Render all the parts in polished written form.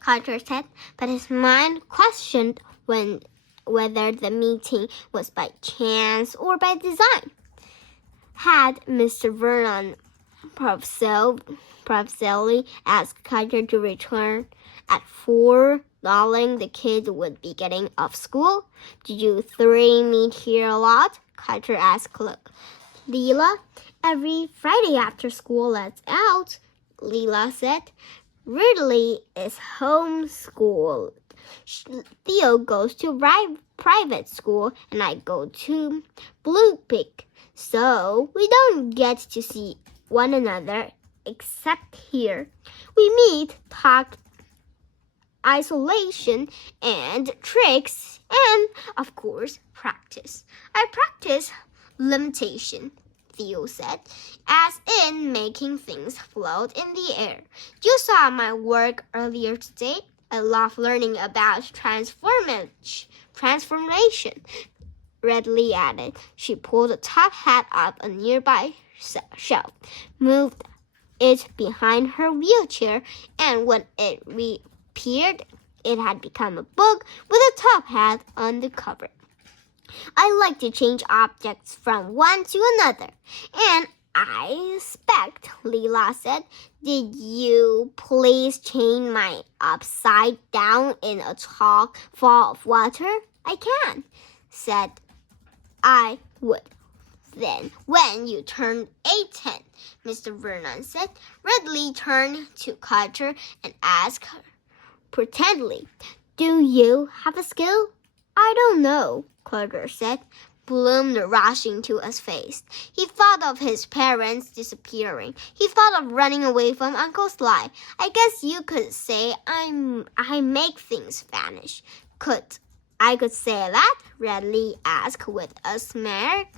Carter said, but his mind questioned whether the meeting was by chance or by design. Had Mr. Vernon prophesily asked Carter to return at 4, knowing the kids would be getting off school? Did you three meet here a lot? Carter asked Leela. Every Friday after school lets out, Leela said. Ridley is homeschooled. Theo goes to private school and I go to Blue Pig. So we don't get to see one another except here. We meet, talk isolation and tricks, and of course practice. I practice limitation, Theo said, as in making things float in the air. You saw my work earlier today. I love learning about transformation, Ridley added. She pulled the top hat up a nearby shelf, moved it behind her wheelchair, and when it reappeared, it had become a book with a top hat on the cover. I like to change objects from one to another, and I expect, Leela said. Did you please change mine upside down in a tall fall of water? I can, said I would. Then, when you turned 8-10, Mr. Vernon said. Ridley turned to Carter and asked her, pretendedly, do you have a skill? I don't know, Carter said, bloom rushing to his face. He thought of his parents disappearing. He thought of running away from Uncle Sly. I guess you could say I make things vanish. I could say that? Ridley asked with a smirk.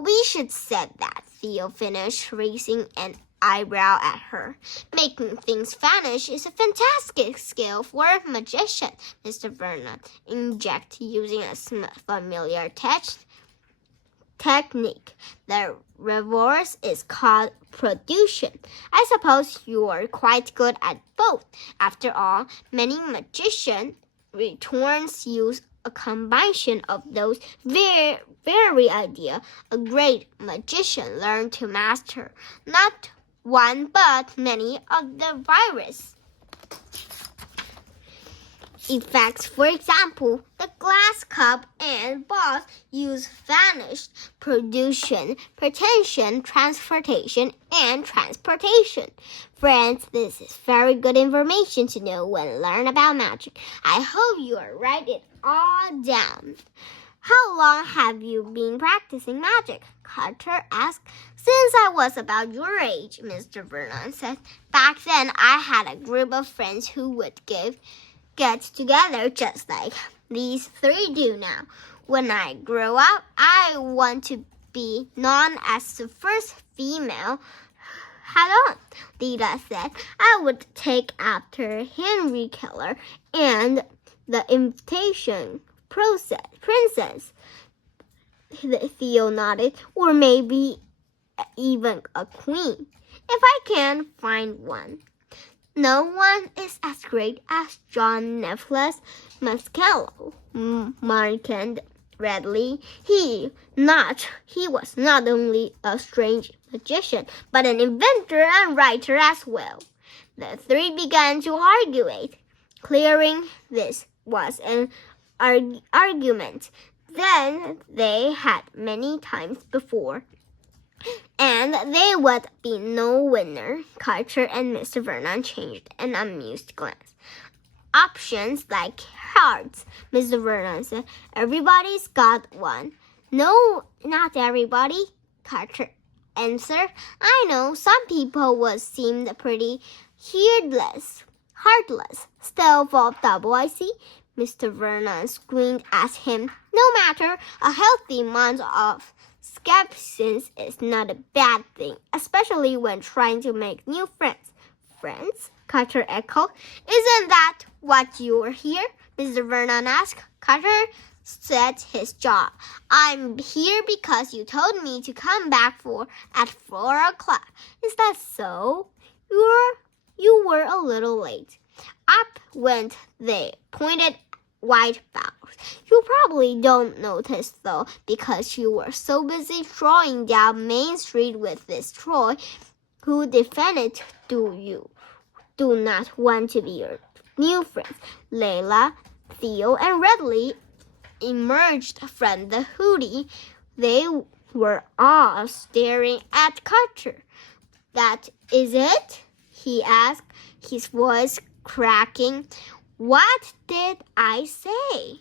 We should said that, Theo finished, raising an eyebrow at her. Making things vanish is a fantastic skill for a magician, Mr. Vernon interjected, using a familiar technique. The reverse is called production. I suppose you are quite good at both. After all, many magician returns use a combination of those very idea a great magician learned to master. Not one but many of the virus effects. For example, the glass cup and balls use vanished, production, pretension, transportation, and transportation. Friends, this is very good information to know when learn about magic. I hope you will write it all down. How long have you been practicing magic? Carter asked. Since I was about your age, Mr. Vernon said. Back then, I had a group of friends who would get together just like these three do now. When I grow up, I want to be known as the first female had on, Leela said. I would take after Henry Keller and the Invitation Princess. Theo nodded. Or maybe even a queen, if I can find one. No one is as great as John Nicholas Mascalo, marked Ridley. He was not only a strange magician, but an inventor and writer as well. The three began to argue. Clearing this was an argument than they had many times before, and there would be no winner. Carter and Mr. Vernon changed an amused glance. Options like hearts, Mr. Vernon said. Everybody's got one. No, not everybody, Carter answered. I know some people would seem pretty heartless. Still full of double, I see. Mr. Vernon squinted at him. No matter, a healthy amount of skepticism is not a bad thing, especially when trying to make new friends. Friends? Carter echoed. Isn't that what you're here? Mr. Vernon asked. Carter set his jaw. I'm here because you told me to come back at 4 o'clock. Is that so? You were a little late. Up went the pointed white flowers. You probably don't notice though, because you were so busy strolling down Main Street with this Troy, who defended you do not want to be your new friends. Layla, Theo, and Redley emerged from the hoodie. They were all staring at Carter. That is it? He asked, his voice cracking. What did I say?